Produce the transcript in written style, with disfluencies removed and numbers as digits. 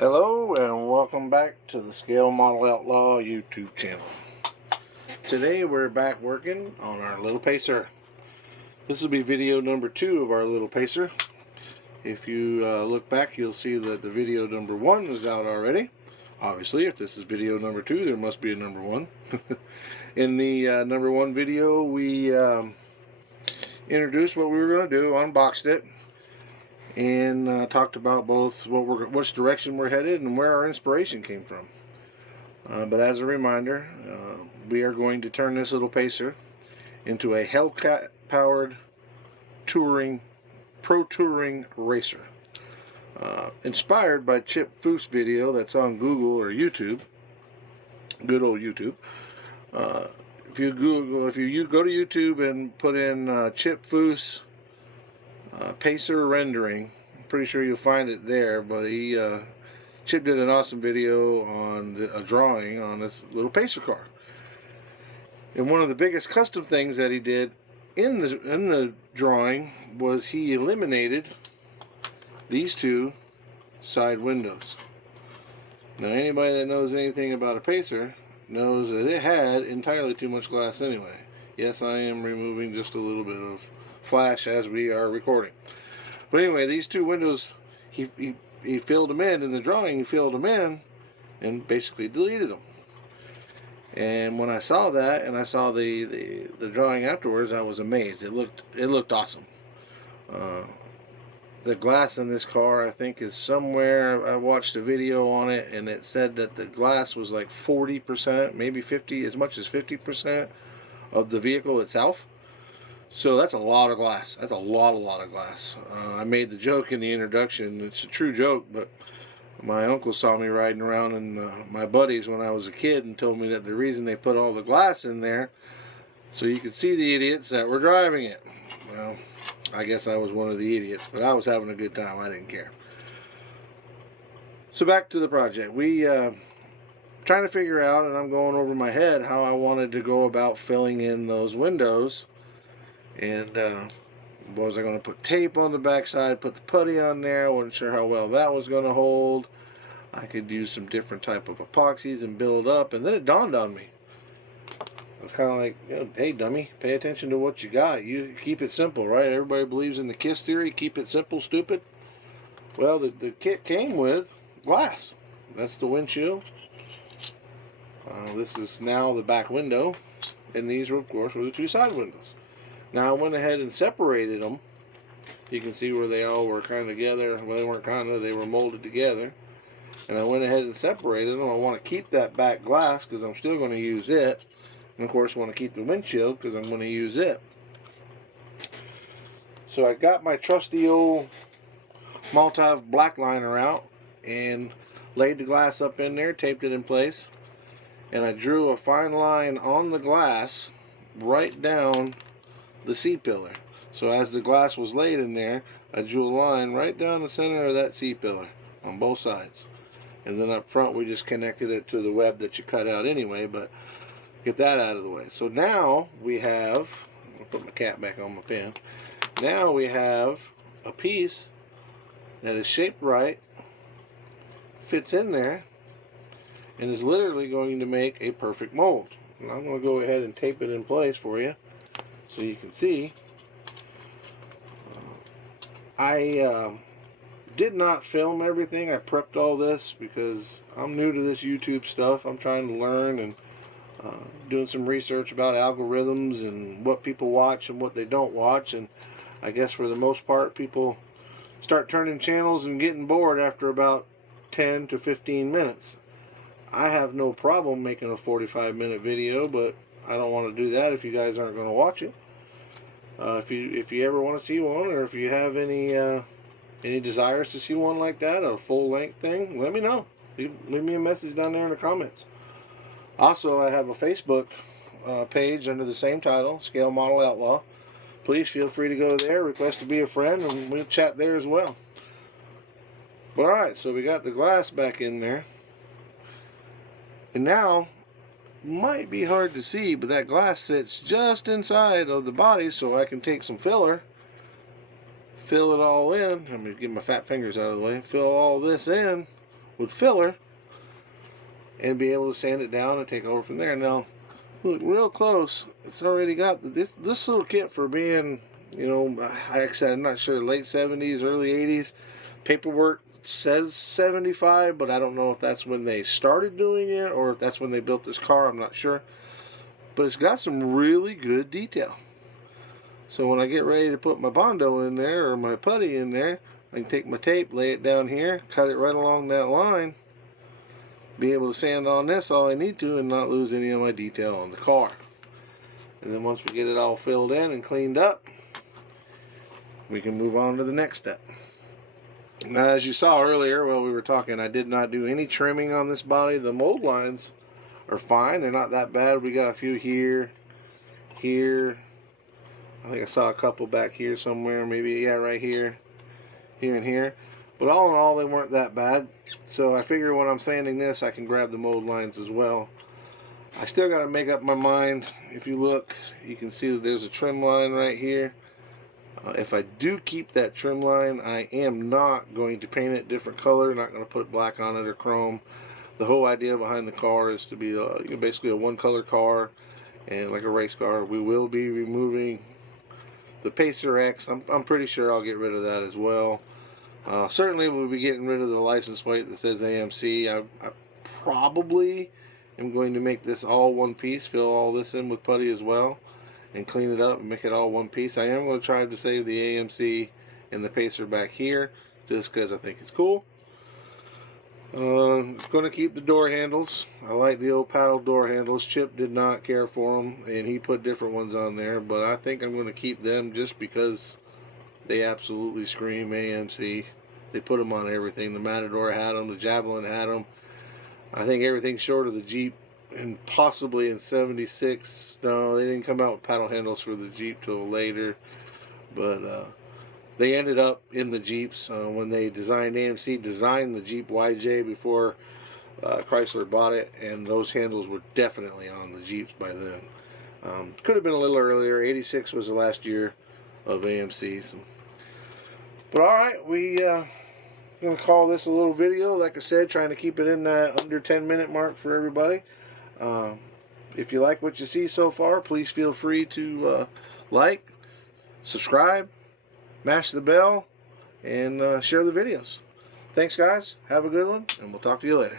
Hello and welcome back to the Scale Model Outlaw YouTube channel. Today we're back working on our little pacer. This will be video number 2 of our little pacer. If you look back, you'll see that the video number 1 is out already. Obviously, if this is video number 2, there must be a number 1. In the number 1 video, we introduced what we were going to do, unboxed it, and talked about both which direction we're headed and where our inspiration came from. But as a reminder, we are going to turn this little pacer into a Hellcat powered pro touring racer. Inspired by Chip Foose video that's on Google or YouTube, good old YouTube. If you go to YouTube and put in Chip Foose pacer rendering, I'm pretty sure you'll find it there. But Chip did an awesome video on a drawing on this little pacer car. And one of the biggest custom things that he did in the drawing was he eliminated these two side windows. Now anybody that knows anything about a pacer knows that it had entirely too much glass anyway. Yes, I am removing just a little bit of flash as we are recording. But anyway, these two windows, he filled them in the drawing. He filled them in and basically deleted them. And when I saw that and I saw the drawing afterwards, I was amazed. It looked awesome. The glass in this car, I think, is somewhere. I watched a video on it, and it said that the glass was like 40%, maybe 50, as much as 50% of the vehicle itself. So that's a lot of glass. That's a lot of glass. I made the joke in the introduction. It's a true joke, but my uncle saw me riding around and my buddies when I was a kid and told me that the reason they put all the glass in there so you could see the idiots that were driving it. Well, I guess I was one of the idiots, but I was having a good time. I didn't care. So back to the project. We trying to figure out, and I'm going over my head, how I wanted to go about filling in those windows. And was I going to put tape on the backside, put the putty on there? I wasn't sure how well that was going to hold. I could use some different type of epoxies and build up. And then it dawned on me. I was kind of like, hey dummy, pay attention to what you got. You keep it simple, right? Everybody believes in the KISS theory, keep it simple, stupid. Well, the kit came with glass. That's the windshield. This is now the back window. And these, of course, were the two side windows. Now I went ahead and separated them. You can see where they all were kind of together. Well, they weren't kind of, they were molded together. And I went ahead and separated them. I want to keep that back glass because I'm still going to use it. And of course I want to keep the windshield because I'm going to use it. So I got my trusty old Maltov black liner out and laid the glass up in there, taped it in place. And I drew a fine line on the glass right down the C-pillar. So as the glass was laid in there, I drew a line right down the center of that C-pillar on both sides. And then up front we just connected it to the web that you cut out anyway, but get that out of the way. So now we have, I'll put my cap back on my pen. Now we have a piece that is shaped right, fits in there, and is literally going to make a perfect mold. And I'm going to go ahead and tape it in place for you so you can see. I did not film everything. I prepped all this because I'm new to this YouTube stuff. I'm trying to learn and doing some research about algorithms and what people watch and what they don't watch. And I guess for the most part, people start turning channels and getting bored after about 10 to 15 minutes. I have no problem making a 45-minute video, but I don't want to do that if you guys aren't going to watch it. If you ever want to see one, or if you have any desires to see one like that, a full-length thing, let me know. Leave me a message down there in the comments. Also, I have a Facebook page under the same title, Scale Model Outlaw. Please feel free to go there, request to be a friend, and we'll chat there as well. But alright, so we got the glass back in there. And now, might be hard to see, but that glass sits just inside of the body, so I can take some filler, fill it all in. Let me get my fat fingers out of the way. Fill all this in with filler and be able to sand it down and take over from there. Now, look real close. It's already got this little kit for being, you know, like I said, I'm not sure, late 70s, early 80s. Paperwork says 75, but I don't know if that's when they started doing it or if that's when they built this car. I'm not sure. But it's got some really good detail. So when I get ready to put my Bondo in there or my putty in there, I can take my tape, lay it down here, cut it right along that line, be able to sand on this all I need to and not lose any of my detail on the car. And then once we get it all filled in and cleaned up, we can move on to the next step. Now, as you saw earlier while we were talking, I did not do any trimming on this body. The mold lines are fine. They're not that bad. We got a few here, here. I think I saw a couple back here somewhere. Maybe, yeah, right here, here and here. But all in all, they weren't that bad. So I figure when I'm sanding this, I can grab the mold lines as well. I still got to make up my mind. If you look, you can see that there's a trim line right here. If I do keep that trim line, I am not going to paint it different color. Not going to put black on it or chrome. The whole idea behind the car is to be basically a one-color car, and like a race car. We will be removing the Pacer X. I'm pretty sure I'll get rid of that as well. Certainly we'll be getting rid of the license plate that says AMC. I probably am going to make this all one piece, fill all this in with putty as well, and clean it up and make it all one piece. I am going to try to save the AMC and the Pacer back here, just because I think it's cool. I'm going to keep the door handles. I like the old paddle door handles. Chip did not care for them, and he put different ones on there, but I think I'm going to keep them just because they absolutely scream AMC. They put them on everything. The Matador had them. The Javelin had them. I think everything short of the Jeep, and possibly in 76. No, they didn't come out with paddle handles for the Jeep till later. But they ended up in the Jeeps when they designed AMC, designed the Jeep YJ before Chrysler bought it, and those handles were definitely on the Jeeps by then. Could have been a little earlier. 86 was the last year of AMC. So. But alright, we going to call this a little video. Like I said, trying to keep it in that under 10-minute mark for everybody. If you like what you see so far, please feel free to like, subscribe, mash the bell, and share the videos. Thanks, guys. Have a good one, and we'll talk to you later.